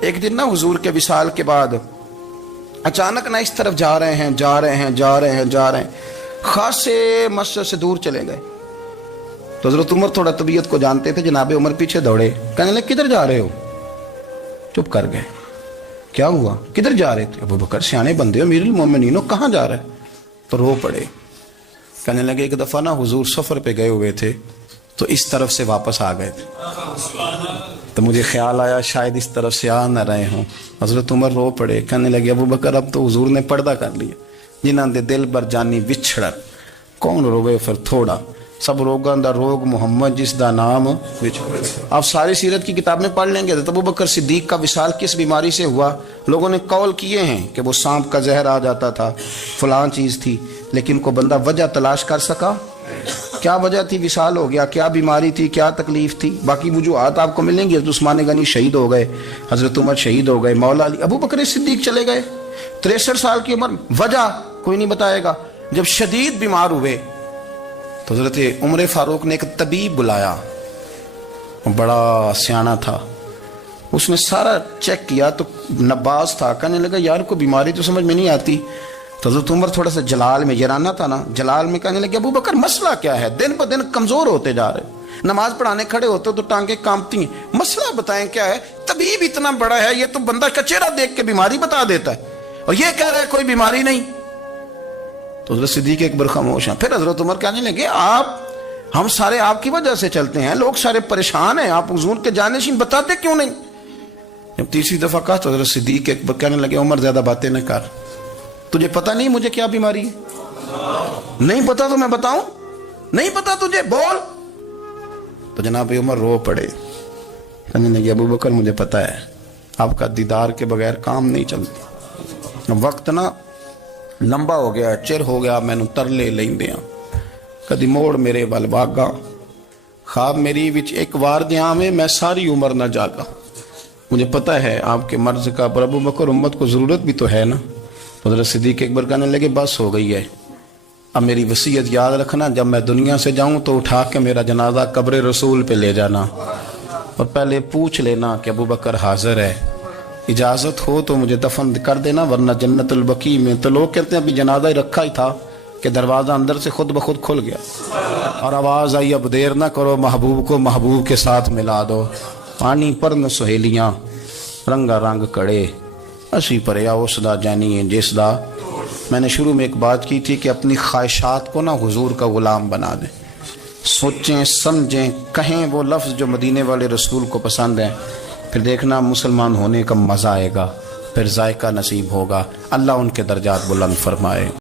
ایک دن نا حضور کے وصال کے بعد اچانک نا اس طرف جا رہے ہیں خاصے مسجد سے دور چلے گئے. تو حضرت عمر تھوڑا طبیعت کو جانتے تھے. جناب عمر پیچھے دوڑے, کہنے لگے کدھر جا رہے ہو؟ چپ کر گئے. کیا ہوا؟ کدھر جا رہے تھے؟ ابو بکر سیانے بندے ہو, امیر المومنین ہو, کہاں جا رہے؟ تو رو پڑے. کہنے لگے ایک دفعہ نا حضور سفر پہ گئے ہوئے تھے تو اس طرف سے واپس آ گئے تھے, تو مجھے خیال آیا شاید اس طرف سے آ نہ رہے ہوں. حضرت عمر رو پڑے. کہنے لگے ابو بکر اب تو حضور نے پردہ کر لیا. جنہاں دے دل بر جانی وچھڑ کون روے پھر تھوڑا, سب روگاں دا روگ محمد جس دا نام وچھڑ. آپ ساری سیرت کی کتاب میں پڑھ لیں گے ابو بکر صدیق کا وصال کس بیماری سے ہوا. لوگوں نے قول کیے ہیں کہ وہ سانپ کا زہر آ جاتا تھا, فلاں چیز تھی, لیکن کو بندہ وجہ تلاش کر سکا؟ کیا وجہ تھی وصال ہو گیا؟ کیا بیماری تھی؟ کیا تکلیف تھی؟ باقی وجوہات آپ کو ملیں گی. حضرت عثمان غنی شہید ہو گئے, حضرت عمر شہید ہو گئے, مولا علی, ابو بکر صدیق چلے گئے 63 سال کی عمر. وجہ کوئی نہیں بتائے گا. جب شدید بیمار ہوئے تو حضرت عمر فاروق نے ایک طبیب بلایا, بڑا سیانا تھا. اس نے سارا چیک کیا تو نباز تھا. کہنے لگا یار کوئی بیماری تو سمجھ میں نہیں آتی. تو حضرت عمر تھوڑا سا جلال میں, یرانہ تھا نا, جلال میں کہنے لگے ابو بکر مسئلہ کیا ہے؟ دن بہ دن کمزور ہوتے جا رہے, نماز پڑھانے کھڑے ہوتے تو ٹانگیں کانپتی ہیں, مسئلہ بتائیں کیا ہے؟ طبیب اتنا بڑا ہے, یہ تو بندہ کا چہرہ دیکھ کے بیماری بتا دیتا ہے, اور یہ کہہ رہا ہے کوئی بیماری نہیں. تو حضرت صدیق ایک بار خاموش ہیں. پھر حضرت عمر کہنے لگے ہم سارے آپ کی وجہ سے چلتے ہیں, لوگ سارے پریشان ہیں, آپ حضور کے جانشین بتاتے کیوں نہیں؟ جب تیسری دفعہ کہا تو حضرت صدیق ایک بار کہنے لگے عمر زیادہ باتیں نہ کر, تجھے پتہ نہیں مجھے کیا بیماری ہے؟ نہیں پتا تو میں بتاؤں؟ نہیں پتا تجھے, بول. تو جناب عمر رو پڑے. کہنے لگے ابو بکر مجھے پتا ہے آپ کا دیدار کے بغیر کام نہیں چلتا. وقت نا لمبا ہو گیا, چر ہو گیا, میں ترلے لیندیاں کدی موڑ میرے ول واگا, خواب میری وچ ایک وار دیاں میں ساری عمر نہ جاگا. مجھے پتہ ہے آپ کے مرض کا, پر ابو بکر امت کو ضرورت بھی تو ہے نا. حضرت صدیق ایک بار کہنے لگے بس ہو گئی ہے, اب میری وصیت یاد رکھنا, جب میں دنیا سے جاؤں تو اٹھا کے میرا جنازہ قبر رسول پہ لے جانا, اور پہلے پوچھ لینا کہ ابو بکر حاضر ہے, اجازت ہو تو مجھے دفن کر دینا, ورنہ جنت البقیع میں. تو لوگ کہتے ہیں ابھی جنازہ ہی رکھا ہی تھا کہ دروازہ اندر سے خود بخود کھل گیا, اور آواز آئی اب دیر نہ کرو, محبوب کو محبوب کے ساتھ ملا دو. پانی پر نہ سہیلیاں رنگا رنگ کڑے, اسی پریا اس دا جانی ہے جس دا. میں نے شروع میں ایک بات کی تھی کہ اپنی خواہشات کو نا حضور کا غلام بنا دیں, سوچیں سمجھیں کہیں وہ لفظ جو مدینے والے رسول کو پسند ہیں, پھر دیکھنا مسلمان ہونے کا مزہ آئے گا, پھر ذائقہ نصیب ہوگا. اللہ ان کے درجات بلند فرمائے.